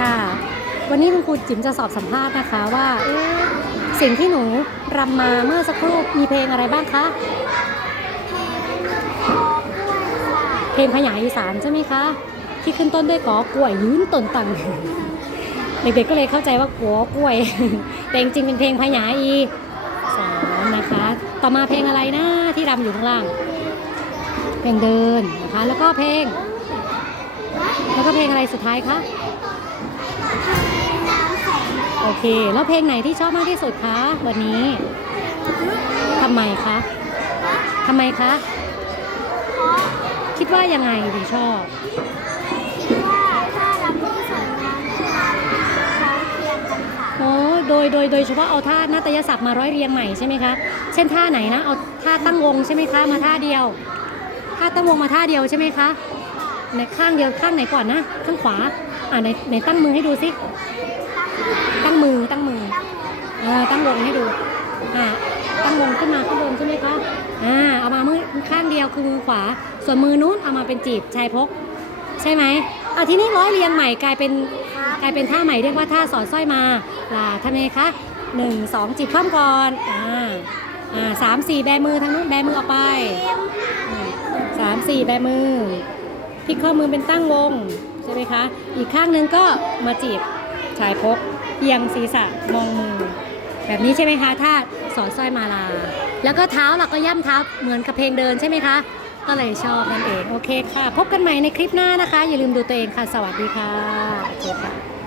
ค่ะ วันนี้คุณครูจิ๋มจะสอบสัมภาษณ์นะคะว่าเสิ่งที่หนูรำมาเมื่อสักครู่มีเพลงอะไรบ้างคะ เพลงพยาอีสานใช่ไหมคะ ที่ขึ้นต้นด้วยกอกล้วยยืนต้นตังเด็กๆก็เลยเข้าใจว่ากอกล้วย แต่จริงๆเป็นเพลงพยาอีสานนะคะ ต่อมาเพลงอะไรนะที่รำอยู่ข้างล่าง เพลงเดินนะคะ แล้วก็เพลง แล้วก็เพลงอะไรสุดท้ายคะ โอเค แล้วเพลงไหนที่ชอบมากที่สุดคะวันนี้ทำไมคะทำไมคะ คิดว่ายังไงถึงชอบโอ้โดย โดย โดยเฉพาะเอาท่านาฏยศัพท์มาร้อยเรียงใหม่ใช่ไหมคะ เช่นท่าไหนนะ เอาท่าตั้งวงใช่ไหมคะ มาท่าเดียว ท่าตั้งวงมาท่าเดียวใช่ไหมคะ ในข้างเดียวข้างไหนก่อนนะ ข้างขวา อ่าในในตั้งมือให้ดูสิ ตั้งมือตั้งมืออ่าตั้งวงให้ดู อ่าตั้งวงขึ้นมาข้างบนใช่ไหมคะ อ่าเอามามือข้างเดียวคือมือขวา ส่วนมือนู้นเอามาเป็นจีบชายพก ใช่ไหมเอาทีนี้ร้อยเรียงใหม่กลายเป็นกลายเป็นท่าใหม่เรียกว่าท่าสอดสร้อยมาลาทำไงคะหนึ่งสองจีบข้ามก่อน อ่า อ่าสามสี่แบมือทางนู้นแบมือออกไปอืมสามสี่แบมือพลิกข้อมือเป็นตั้งวงใช่ไหมคะ อีกข้างหนึ่งก็มาจีบชายพกเอียงศีรษะมองมือ แบบนี้ใช่ไหมคะท่าสอนสร้อยมาลา แล้วก็เท้าเราก็ย่ำเท้าเหมือนกับเพลงเดินใช่ไหมคะ ก็เลยชอบนั่นเอง โอเคค่ะ พบกันใหม่ในคลิปหน้านะคะ อย่าลืมดูตัวเองค่ะ สวัสดีค่ะโอเคค่ะ